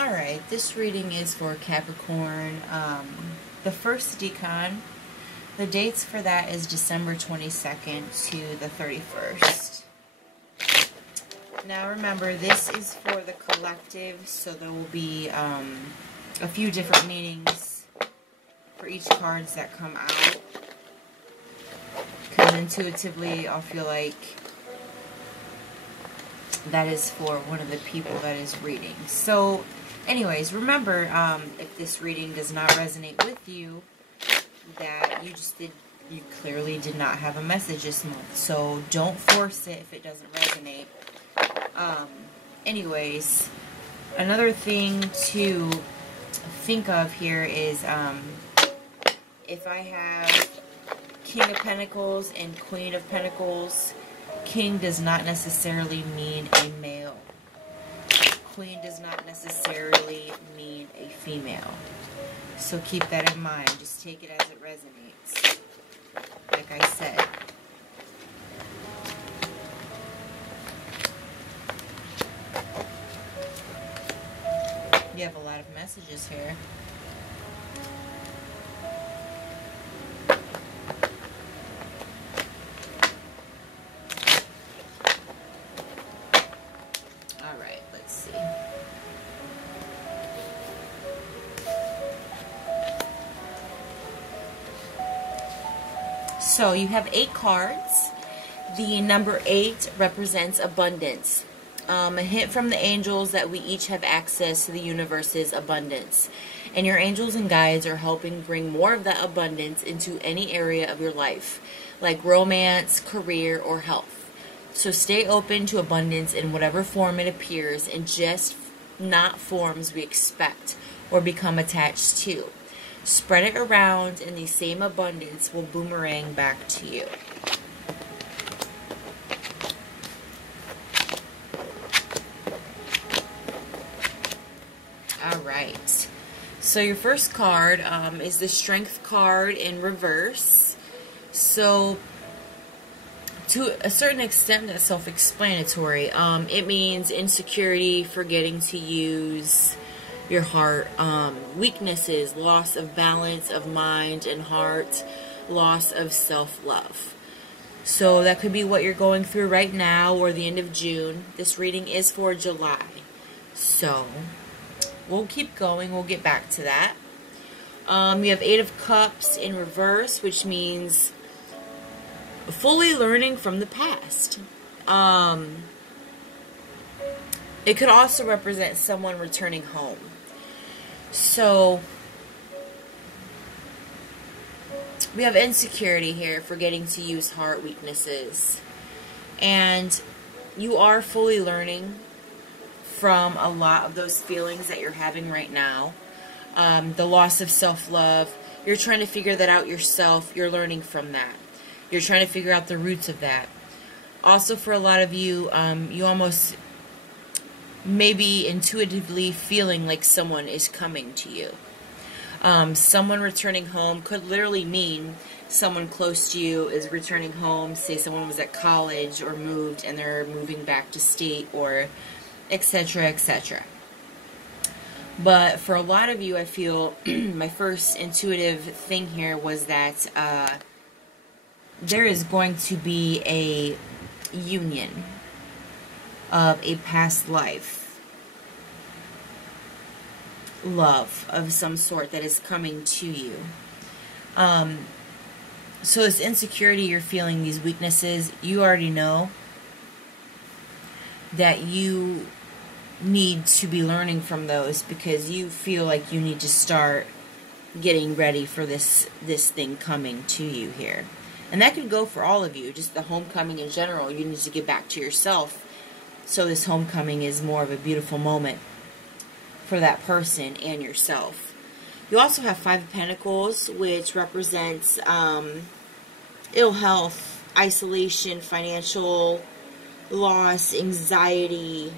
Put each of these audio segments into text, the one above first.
Alright, this reading is for Capricorn. The first Decan, the dates for that is December 22nd to the 31st. Now remember, this is for the collective, so there will be a few different meanings for each cards that come out. Because intuitively, I'll feel like that is for one of the people that is reading. So, anyways, remember, if this reading does not resonate with you, that you clearly did not have a message this month. So don't force it if it doesn't resonate. Anyways, another thing to think of here is, if I have King of Pentacles and Queen of Pentacles, King does not necessarily mean a male. Queen does not necessarily mean a female. So keep that in mind. Just take it as it resonates. Like I said. You have a lot of messages here. Alright, let's see. So you have 8 cards. The number 8 represents abundance. A hint from the angels that we each have access to the universe's abundance. And your angels and guides are helping bring more of that abundance into any area of your life, like romance, career, or health. So stay open to abundance in whatever form it appears, and just not forms we expect or become attached to. Spread it around, and the same abundance will boomerang back to you. Alright, so your first card is the Strength card in reverse. So, to a certain extent, that's self-explanatory. It means insecurity, forgetting to use your heart, weaknesses, loss of balance of mind and heart, loss of self-love. So that could be what you're going through right now or the end of June. This reading is for July. So we'll keep going. We'll get back to that. You have 8 of Cups in reverse, which means fully learning from the past. It could also represent someone returning home. So we have insecurity here, forgetting to use heart, weaknesses. And you are fully learning from a lot of those feelings that you're having right now. The loss of self-love. You're trying to figure that out yourself. You're learning from that. You're trying to figure out the roots of that. Also, for a lot of you, you almost maybe intuitively feeling like someone is coming to you. Someone returning home could literally mean someone close to you is returning home. Say someone was at college or moved and they're moving back to state, or etc., etc. But for a lot of you, I feel my first intuitive thing here was that there is going to be a union of a past life, love of some sort that is coming to you. So this insecurity you're feeling, these weaknesses, you already know that you need to be learning from those, because you feel like you need to start getting ready for this thing coming to you here. And that could go for all of you, just the homecoming in general. You need to get back to yourself, so this homecoming is more of a beautiful moment for that person and yourself. You also have 5 of Pentacles, which represents ill health, isolation, financial loss, anxiety,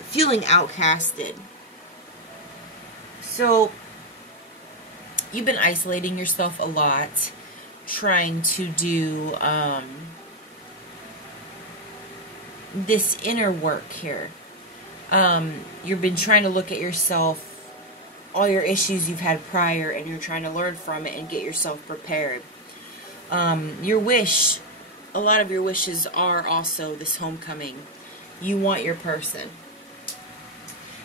feeling outcasted. So you've been isolating yourself a lot, trying to do this inner work here. You've been trying to look at yourself, all your issues you've had prior, and you're trying to learn from it and get yourself prepared. Your wish, a lot of your wishes are also this homecoming. You want your person.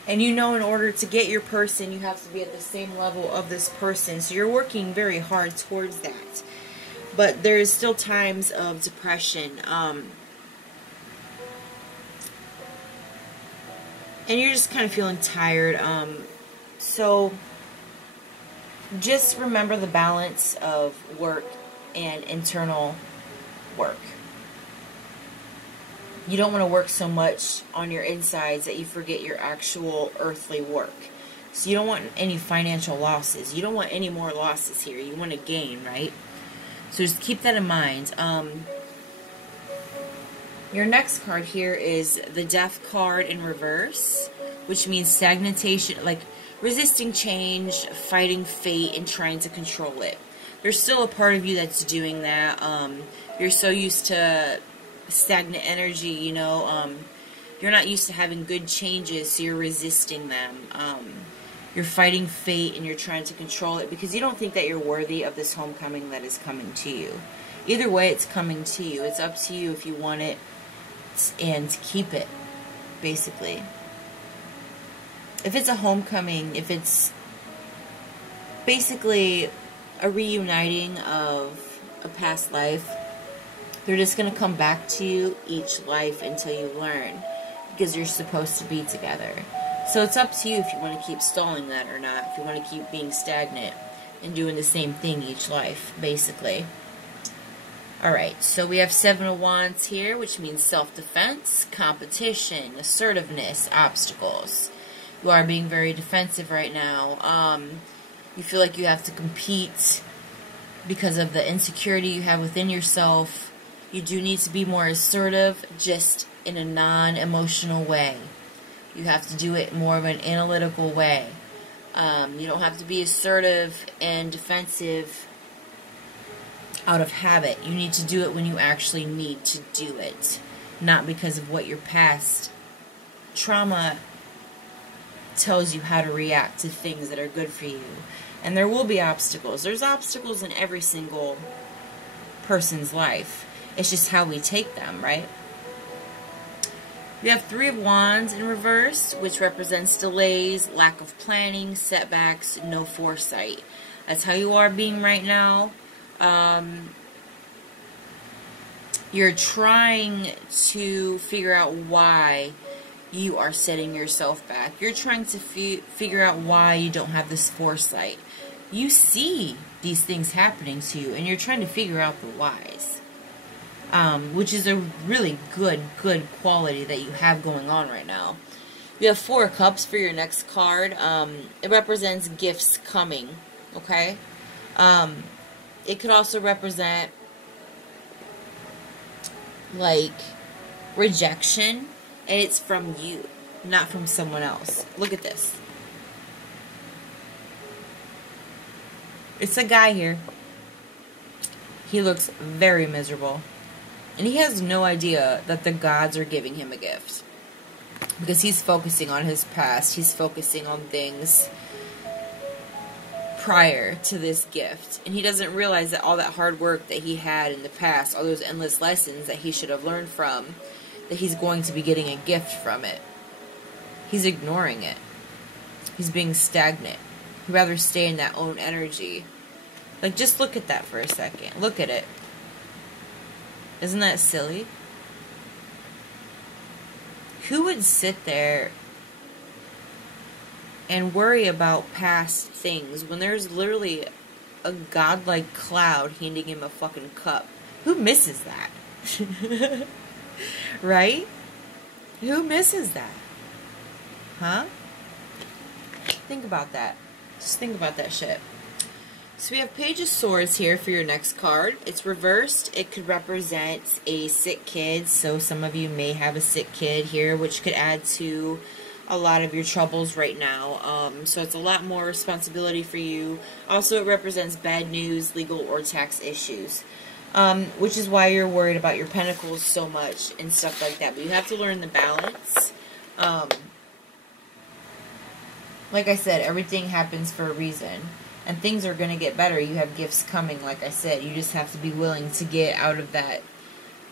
And you know, in order to get your person, you have to be at the same level of this person. So you're working very hard towards that. But there's still times of depression. And you're just kind of feeling tired. So just remember the balance of work and internal work. You don't want to work so much on your insides that you forget your actual earthly work. So you don't want any financial losses. You don't want any more losses here. You want to gain, right? So just keep that in mind. Your next card here is the Death card in reverse, which means stagnation, like resisting change, fighting fate, and trying to control it. There's still a part of you that's doing that. You're so used to stagnant energy, you know. You're not used to having good changes, so you're resisting them. You're fighting fate, and you're trying to control it because you don't think that you're worthy of this homecoming that is coming to you. Either way, it's coming to you. It's up to you if you want it and keep it, basically. If it's a homecoming, if it's basically a reuniting of a past life, they're just going to come back to you each life until you learn, because you're supposed to be together. So it's up to you if you want to keep stalling that or not, if you want to keep being stagnant and doing the same thing each life, basically. Alright, so we have Seven of Wands here, which means self-defense, competition, assertiveness, obstacles. You are being very defensive right now. You feel like you have to compete because of the insecurity you have within yourself. You do need to be more assertive, just in a non-emotional way. You have to do it more of an analytical way. You don't have to be assertive and defensive out of habit. You need to do it when you actually need to do it, not because of what your past trauma tells you how to react to things that are good for you. And there will be obstacles. There's obstacles in every single person's life. It's just how we take them, right? We have Three of Wands in reverse, which represents delays, lack of planning, setbacks, no foresight. That's how you are being right now. You're trying to figure out why you are setting yourself back. You're trying to figure out why you don't have this foresight. You see these things happening to you, and you're trying to figure out the whys. Which is a really good quality that you have going on right now. You have Four of Cups for your next card. It represents gifts coming, okay? It could also represent, like, rejection, and it's from you, not from someone else. Look at this. It's a guy here. He looks very miserable. And he has no idea that the gods are giving him a gift. Because he's focusing on his past. He's focusing on things prior to this gift. And he doesn't realize that all that hard work that he had in the past, all those endless lessons that he should have learned from, that he's going to be getting a gift from it. He's ignoring it. He's being stagnant. He'd rather stay in that own energy. Like, just look at that for a second. Look at it. Isn't that silly? Who would sit there and worry about past things when there's literally a godlike cloud handing him a fucking cup? Who misses that? Right? Who misses that? Huh? Think about that. Just think about that shit. So we have Page of Swords here for your next card. It's reversed. It could represent a sick kid. So some of you may have a sick kid here, which could add to a lot of your troubles right now. So it's a lot more responsibility for you. Also, it represents bad news, legal or tax issues. Which is why you're worried about your pentacles so much and stuff like that. But you have to learn the balance. Like I said, everything happens for a reason. And things are going to get better. You have gifts coming, like I said. You just have to be willing to get out of that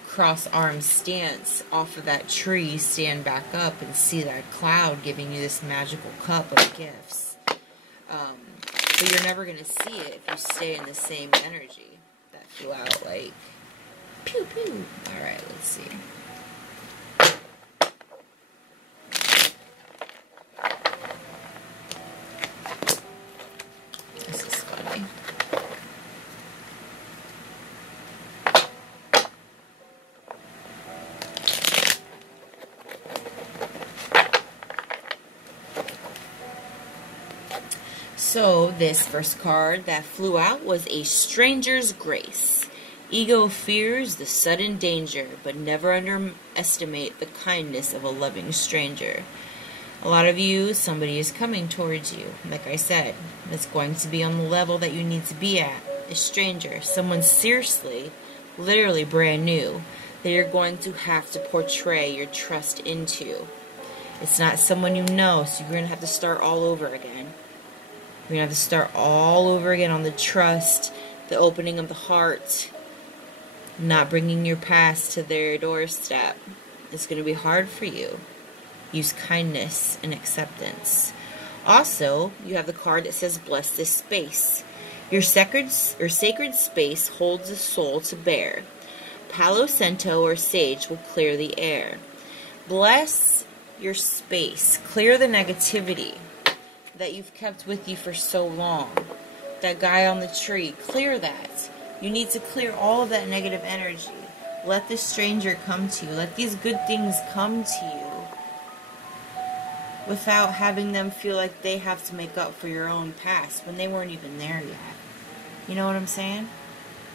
cross-arm stance off of that tree, stand back up, and see that cloud giving you this magical cup of gifts. But you're never going to see it if you stay in the same energy that flew out, like, pew, pew. Alright, let's see. This is funny. So, this first card that flew out was a stranger's grace. Ego fears the sudden danger, but never underestimate the kindness of a loving stranger. A lot of you, somebody is coming towards you. Like I said, it's going to be on the level that you need to be at. A stranger, someone seriously, literally brand new, that you're going to have to portray your trust into. It's not someone you know, so you're going to have to start all over again. You're going to have to start all over again on the trust, the opening of the heart, not bringing your past to their doorstep. It's going to be hard for you. Use kindness and acceptance. Also, you have the card that says, bless this space. Your sacred space holds a soul to bear. Palo Santo or sage will clear the air. Bless your space. Clear the negativity that you've kept with you for so long. That guy on the tree, clear that. You need to clear all of that negative energy. Let this stranger come to you. Let these good things come to you without having them feel like they have to make up for your own past when they weren't even there yet. You know what I'm saying?